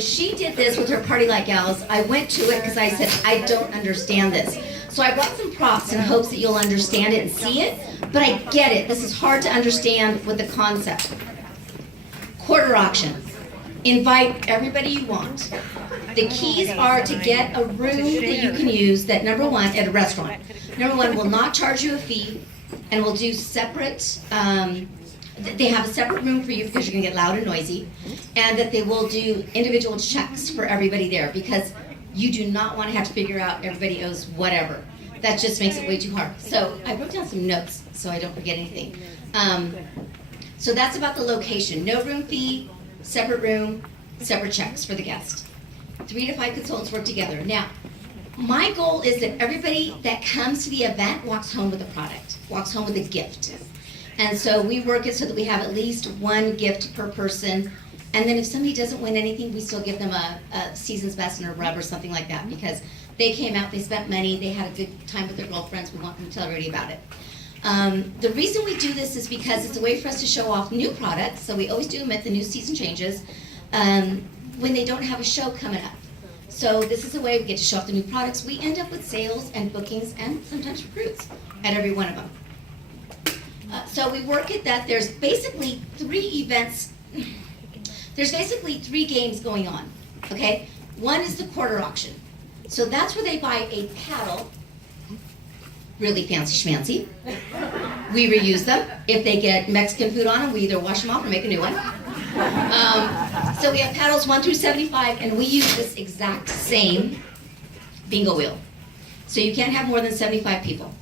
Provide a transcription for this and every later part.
She did this with her Party Like Gals. I went to it because I said, I don't understand this. So I brought some props in hopes that you'll understand it and see it, but I get it. This is hard to understand with the concept. Quarter auction. Invite everybody you want. The keys are to get a room that you can use that, number one, at a restaurant. Number one, will not charge you a fee and will do separate, they have a separate room for you because you're going to get loud and noisy, and that they will do individual checks for everybody there because you do not want to have to figure out everybody owes whatever. That just makes it way too hard. So I wrote down some notes so I don't forget anything. So that's about the location. No room fee, separate room, separate checks for the guest. 3 to 5 consultants work together. Now, my goal is that everybody that comes to the event walks home with a product, walks home with a gift. And so we work it so that we have at least one gift per person. And then if somebody doesn't win anything, we still give them a season's best and a rub or something like that because they came out, they spent money, they had a good time with their girlfriends. We want them to tell everybody about it. The reason we do this is because it's a way for us to show off new products. So we always do them at the new season changes when they don't have a show coming up. So this is a way we get to show off the new products. We end up with sales and bookings and sometimes recruits at every one of them. So we work at that. There's basically 3 events. There's basically 3 games going on, okay? One is the quarter auction. So that's where they buy a paddle, really fancy schmancy. We reuse them. If they get Mexican food on them, we either wash them off or make a new one. So we have paddles 1 through 75, and we use this exact same bingo wheel. So you can't have more than 75 people.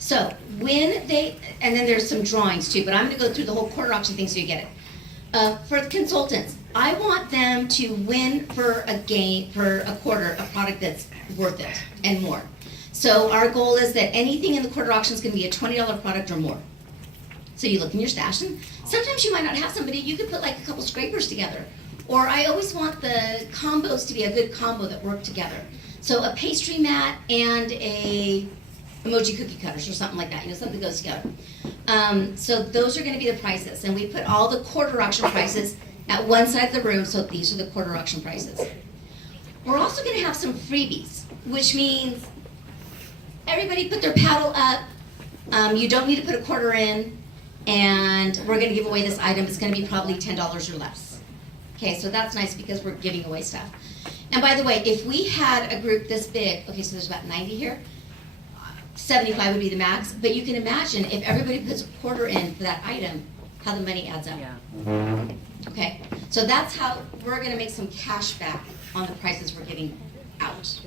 So when they, and then there's some drawings too, but I'm going to go through the whole quarter auction thing so you get it. For the consultants, I want them to win for a game, for a quarter, a product that's worth it and more. So our goal is that anything in the quarter auction is going to be a $20 product or more. So you look in your stash, and sometimes you might not have somebody, you could put like a couple scrapers together. Or I always want the combos to be a good combo that work together. So a pastry mat and a emoji cookie cutters or something like that, you know, something that goes together. So those are going to be the prices, and we put all the quarter auction prices at one side of the room, so these are the quarter auction prices. We're also going to have some freebies, which means everybody put their paddle up, you don't need to put a quarter in, and we're going to give away this item. It's going to be probably $10 or less. Okay, so that's nice because we're giving away stuff. And by the way, if we had a group this big, okay, so there's about 90 here, 75 would be the max, but you can imagine if everybody puts a quarter in for that item, how the money adds up. Yeah. Okay, so that's how we're going to make some cash back on the prices we're giving out.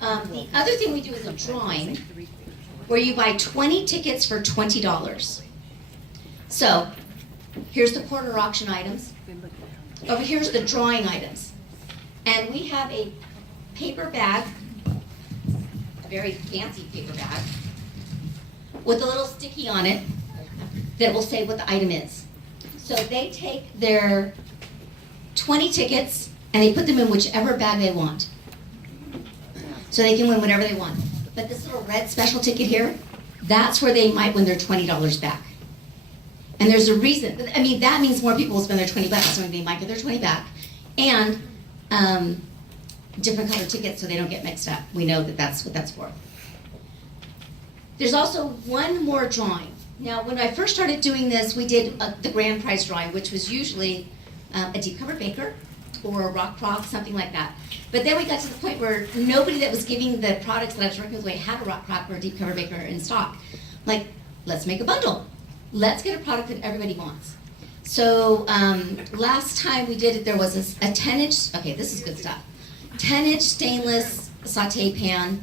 The other thing we do is a drawing where you buy 20 tickets for $20. So here's the quarter auction items. Over here's the drawing items. And we have a paper bag, a very fancy paper bag, with a little sticky on it that will say what the item is. So they take their 20 tickets and they put them in whichever bag they want. So they can win whatever they want. But this little red special ticket here, that's where they might win their $20 back. And there's a reason. I mean, that means more people will spend their 20 bucks, so they might get their 20 back. And different color tickets so they don't get mixed up. We know that that's what that's for. There's also one more drawing. Now, when I first started doing this, we did the grand prize drawing, which was usually a deep cover baker or a rock prop, something like that. But then we got to the point where nobody that was giving the products that I was working with had a rock prop or a deep cover baker in stock. Like, let's make a bundle. Let's get a product that everybody wants. So last time we did it, there was a 10-inch, okay, this is good stuff, 10-inch stainless saute pan,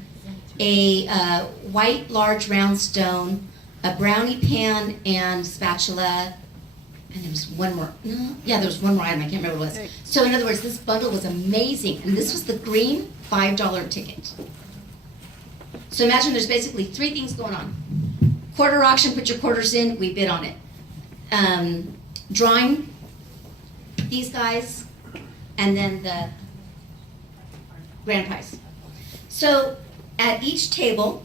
a white large round stone, a brownie pan and spatula, and there was one more, no, yeah, there was one more item, I can't remember what it was. So in other words, this bundle was amazing, and this was the green $5 ticket. So imagine there's basically 3 things going on. Quarter auction, put your quarters in, we bid on it. Drawing, these guys, and then the grand prize. So at each table,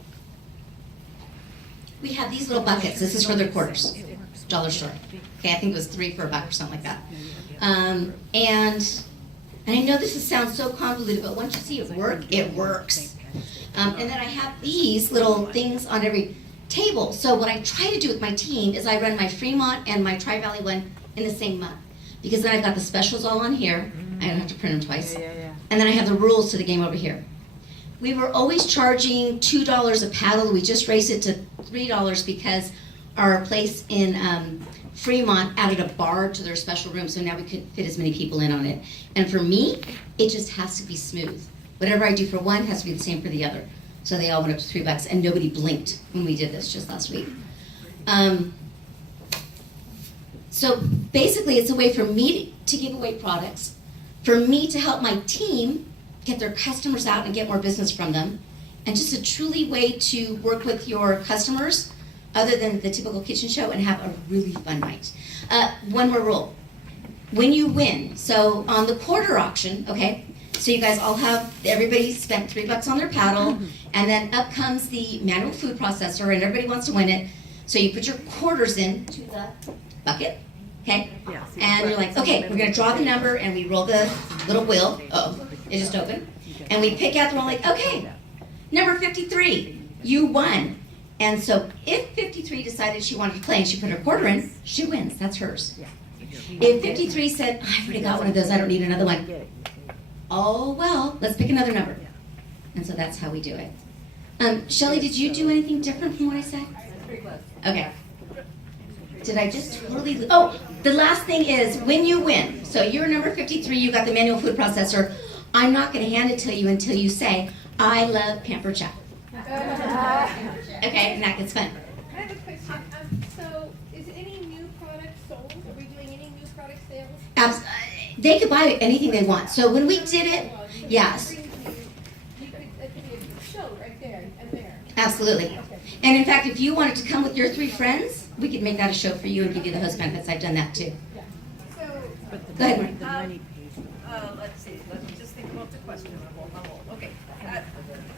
we have these little buckets. This is for their quarters. dollar store. Okay, I think it was $3 for $1 or something like that. And I know this sounds so convoluted, but once you see it work, it works. And then I have these little things on every table. So what I try to do with my team is I run my Fremont and my Tri-Valley one in the same month. Because then I've got the specials all on here. I don't have to print them twice. And then I have the rules to the game over here. We were always charging $2 a paddle. We just raised it to $3 because our place in Fremont added a bar to their special room, so now we couldn't fit as many people in on it. And for me, it just has to be smooth. Whatever I do for one has to be the same for the other. So they all went up to $3, and nobody blinked when we did this just last week. So basically, it's a way for me to give away products, for me to help my team get their customers out and get more business from them, and just a truly way to work with your customers other than the typical kitchen show and have a really fun night. One more rule. When you win, so on the quarter auction, okay, so you guys all have, everybody spent $3 on their paddle, and then up comes the manual food processor, and everybody wants to win it. So you put your quarters into the bucket, okay? And you're like, okay, we're gonna draw the number, and we roll the little wheel. Uh-oh, it just opened. And we pick out the one like, okay, number 53, you won. And so if 53 decided she wanted to play and she put her quarter in, she wins, that's hers. If 53 said, I've already got one of those, I don't need another one. Oh, well, let's pick another number. And so that's how we do it. Shelly, did you do anything different from what I said? Okay. Did I just totally, oh, the last thing is when you win. So you're number 53, you got the manual food processor. I'm not gonna hand it to you until you say, I love Pampered Chef. Okay, and that gets fun. I have a question. So, is any new product sold? Are we doing any new product sales? They could buy anything they want. So when we did it, yes. You could, that could be a show right there and there. Absolutely. Okay. And in fact, if you wanted to come with your 3 friends, we could make that a show for you and give you the host benefits. I've done that too. Yeah. So, Go ahead, Maureen. Let's see, let's just think about the question. Okay,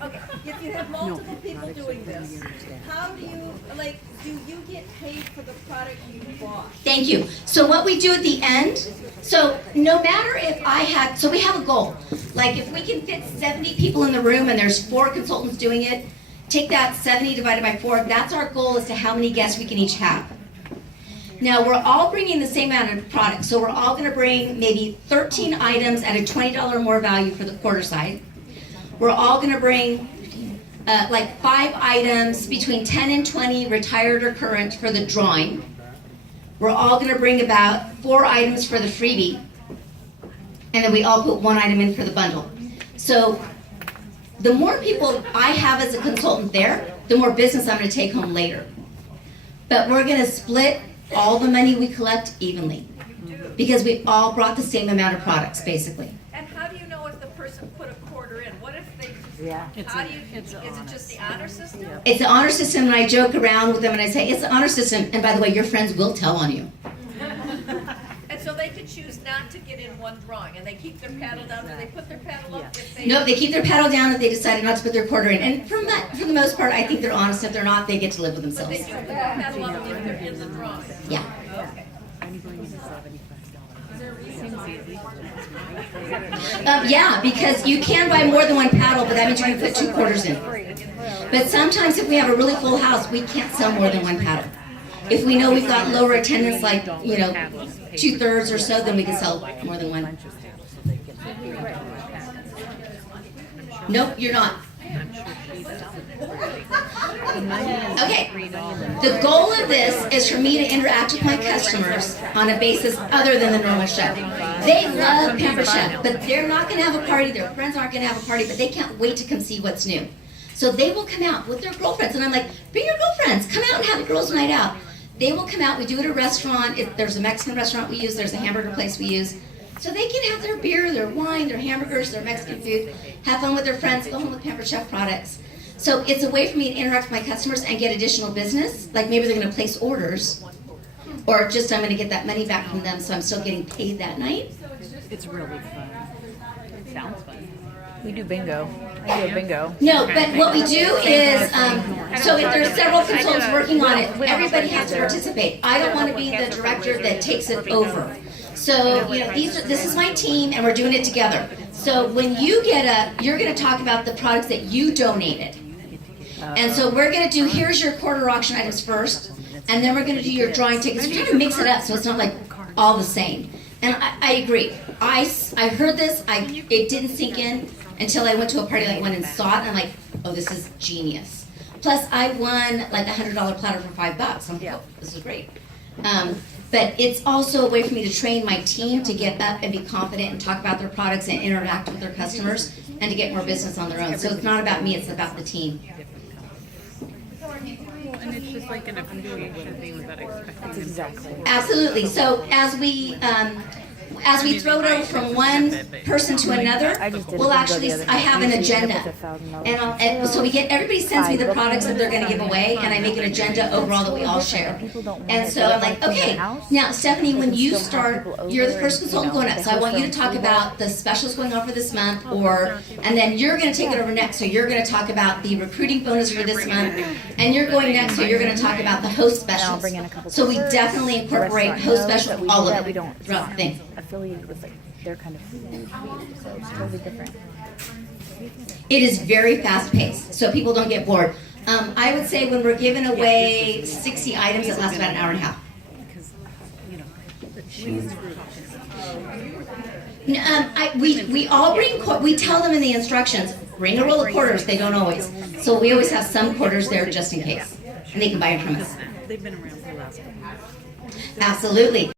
okay, if you have multiple people doing this, how do you, like, do you get paid for the product you bought? Thank you. So what we do at the end, so no matter if I had, so we have a goal. Like if we can fit 70 people in the room and there's 4 consultants doing it, take that 70 divided by 4, that's our goal as to how many guests we can each have. Now we're all bringing the same amount of products, so we're all gonna bring maybe 13 items at a $20 more value for the quarter side. We're all gonna bring like 5 items between 10 and 20 retired or current for the drawing. We're all gonna bring about 4 items for the freebie. And then we all put 1 item in for the bundle. So the more people I have as a consultant there, the more business I'm gonna take home later. But we're gonna split all the money we collect evenly. Because we all brought the same amount of products, basically. And how do you know if the person put a quarter in? What if they, Yeah. how do you, is it just the honor system? It's the honor system, and I joke around with them and I say, it's the honor system, and by the way, your friends will tell on you. And so they could choose not to get in one drawing, and they keep their paddle down, do they put their paddle up if they? No, they keep their paddle down if they decided not to put their quarter in. And for the most part, I think they're honest. If they're not, they get to live with But they themselves. do put their paddle up if they're in the drawing? Yeah. Okay. Yeah, because you can buy more than 1 paddle, but that means you're going to put 2 quarters in. But sometimes if we have a really full house, we can't sell more than 1 paddle. If we know we've got lower attendance, like, 2/3 or so, then we can sell more than 1. Nope, you're not. Okay, the goal of this is for me to interact with my customers on a basis other than the normal show. They love Pampered Chef, but they're not going to have a party, their friends aren't going to have a party, but they can't wait to come see what's new. So they will come out with their girlfriends, and I'm like, bring your girlfriends, come out and have a girls' night out. They will come out, we do it at a restaurant, there's a Mexican restaurant we use, there's a hamburger place we use. So they can have their beer, their wine, their hamburgers, their Mexican food, have fun with their friends, go home with Pampered Chef products. So it's a way for me to interact with my customers and get additional business. Like maybe they're going to place orders, or just I'm going to get that money back from them, so I'm still getting paid that night. It's really fun. It sounds fun. We do bingo. I do a bingo. No, but what we do is, so if there's several consultants working on it, everybody has to participate. I don't want to be the director that takes it over. So, you know, this is my team and we're doing it together. So when you you're going to talk about the products that you donated. And so we're going to do, here's your quarter auction items first, and then we're going to do your drawing tickets. We're trying to mix it up so it's not like all the same. And I agree. I heard this, it didn't sink in until I went to a party like one and saw it, and I'm like, oh, this is genius. Plus, I won like a $100 platter for $5. I'm like, oh, this is great. But it's also a way for me to train my team to get up and be confident and talk about their products and interact with their customers and to get more business on their own. So it's not about me, it's about the team. And it's just like an appreciation thing without expecting Exactly. Absolutely. So as we throw it over from one person to another, we'll actually, I have an agenda. And so we get, everybody sends me the products that they're going to give away, and I make an agenda overall that we all share. And so I'm like, okay, now Stephanie, when you start, you're the first consultant going up, so I want you to talk about the specials going on for this month, and then you're going to take it over next, so you're going to talk about the recruiting bonus for this month, and you're going next, so you're going to talk about the host specials. So we definitely incorporate host specials, all of it, throughout the thing. Affiliated with like their kind of food, so it's totally different. It is very fast paced, so people don't get bored. I would say when we're giving away 60 items, it lasts about an hour and a half. because, you know, the cheese group. We all bring, we tell them in the instructions, bring a roll of quarters, they don't always. So we always have some quarters there just in case, and they can buy it from us. They've been around for the last couple of years. Absolutely.